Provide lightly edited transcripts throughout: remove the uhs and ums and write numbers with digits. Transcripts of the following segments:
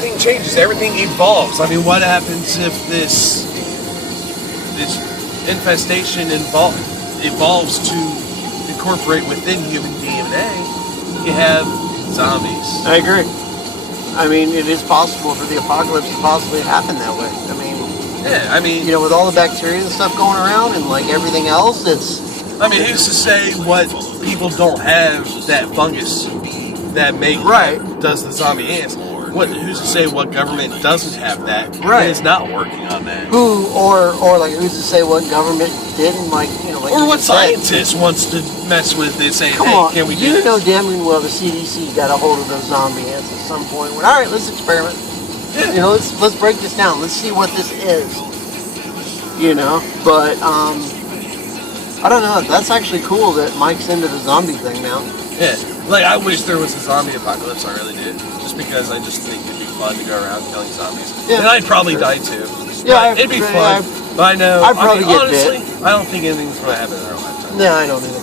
everything changes, everything evolves. I mean, what happens if this infestation evolves to incorporate within human DNA? You have zombies. I agree. I mean, it is possible for the apocalypse to possibly happen that way. I mean, yeah, I mean, you know, with all the bacteria and stuff going around and like everything else, it's. I mean, who's to say what people don't have that fungus that does the zombie ants? Who's to say what government doesn't have that? Right. And is not working on that? Or like who's to say what government didn't like, you know, like. Or what scientist wants to mess with it, saying, Come hey, on, can we do you this? know damn well the CDC got a hold of those zombie ants at some point. Went, all right, let's experiment. Yeah. You know, let's break this down. Let's see what this is. You know, but I don't know. That's actually cool that Mike's into the zombie thing now. Yeah, like I wish there was a zombie apocalypse. I really did, just because I just think it'd be fun to go around killing zombies. Yeah, and I'd probably die too. Yeah, it'd be fun. But I know. I'd probably get honestly, bit. I don't think anything's going to happen in our lifetime. No, I don't either.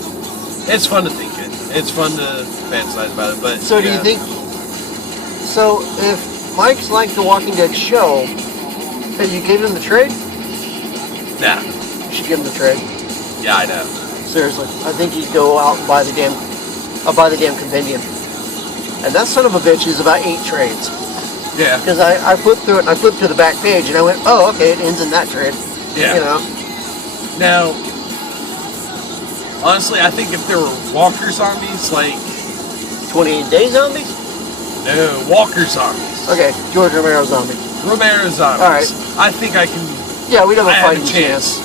It's fun to think it. It's fun to fantasize about it. But so, do you think? So, if Mike's like the Walking Dead show, have you gave him the trade? Nah. You should give him the trade. Yeah, I know. Seriously, I think he'd go out and buy the damn compendium. And that son of a bitch is about 8 trades. Yeah. Because I flipped through it and I flipped to the back page and I went, oh, okay, it ends in that trade. Yeah. You know. Now, honestly, I think if there were walker zombies, like 28 Day zombies? No, walker zombies. Okay, George Romero zombies. Romero zombies. All right. I think I can. Yeah, we'd have a fighting chance.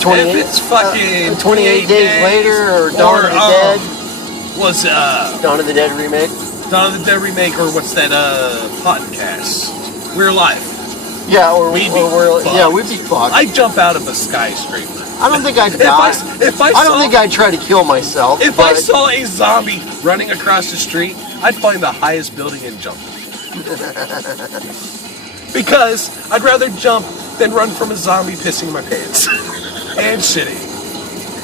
28, if it's fucking 28 days later or Dawn of the Dead. Was Dawn of the Dead remake? Dawn of the Dead remake, or what's that podcast? We're Alive. Yeah, we'd be fucked. I'd jump out of a skyscraper. I don't think I'd die. I don't think I'd try to kill myself. If I saw a zombie running across the street, I'd find the highest building and jump. Because I'd rather jump than run from a zombie pissing my pants and shitting.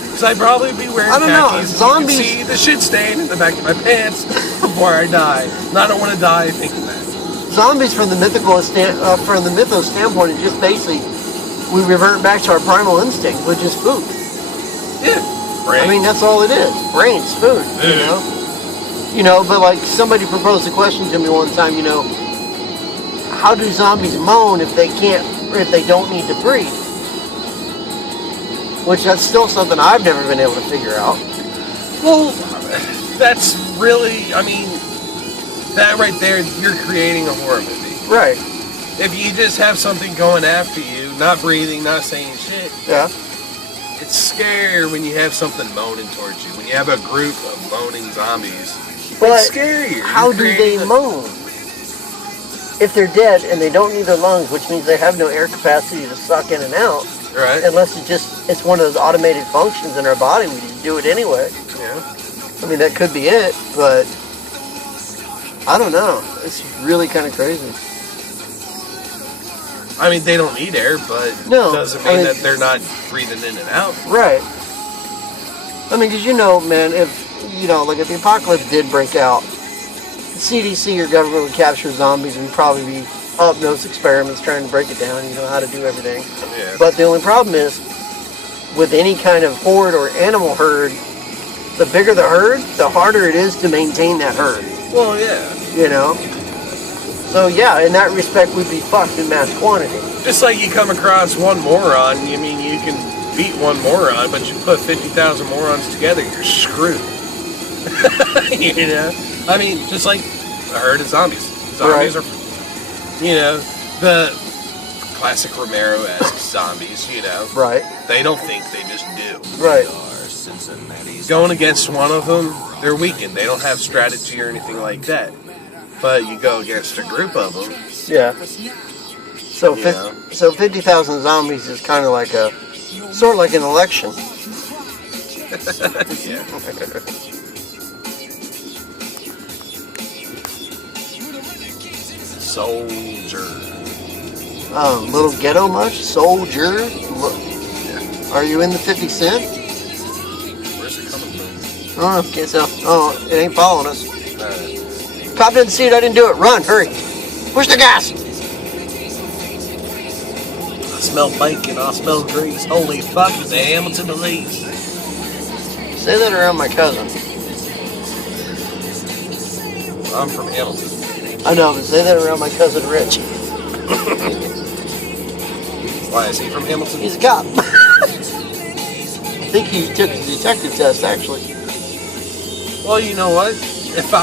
Because I'd probably be wearing khakis. Zombies. You can see the shit stain in the back of my pants before I die. And I don't want to die thinking that. Zombies, from the mythos standpoint, is just basically we revert back to our primal instinct, which is food. Yeah. Brains. I mean, that's all it is. Brains, food. You know. You know, but like somebody proposed a question to me one time. You know, how do zombies moan if they don't need to breathe? Which that's still something I've never been able to figure out. Well, that's really, I mean, that right there, you're creating a horror movie. Right. If you just have something going after you, not breathing, not saying shit. Yeah. It's scary when you have something moaning towards you. When you have a group of moaning zombies, it's scarier. How do they moan? If they're dead and they don't need their lungs, which means they have no air capacity to suck in and out. Right. Unless it's one of those automated functions in our body, we just do it anyway. Yeah. I mean, that could be it, but I don't know. It's really kind of crazy. I mean, they don't need air, but doesn't mean that they're not breathing in and out. Right. I mean, because you know, man, if the apocalypse did break out, the CDC or government would capture zombies and probably be up those experiments trying to break it down, you know, how to do everything. Yeah. But the only problem is, with any kind of horde or animal herd, the bigger the herd, the harder it is to maintain that herd. Well, yeah. You know? So, yeah, in that respect, we'd be fucked in mass quantity. Just like you come across one moron, I mean, you can beat one moron, but you put 50,000 morons together, you're screwed. You know? I mean, just like a herd of zombies. Zombies are, you know, the classic Romero-esque zombies, you know. Right. They don't think, they just do. Right. Going against one of them, they're weakened. They don't have strategy or anything like that. But you go against a group of them. Yeah. So 50,000 zombies is kind of like sort of like an election. Yeah. Soldier. Little ghetto much? Soldier? Are you in the 50 Cent? Where's it coming from? Oh, can't tell. Oh, it ain't following us. Cop didn't see it, I didn't do it. Run, hurry. Push the gas! I smell bacon, I smell grease. Holy fuck, it's the Hamilton police. Say that around my cousin. I'm from Hamilton. I know, but say that around my cousin Rich. Why, is he from Hamilton? He's a cop. I think he took his detective test, actually. Well, you know what? If I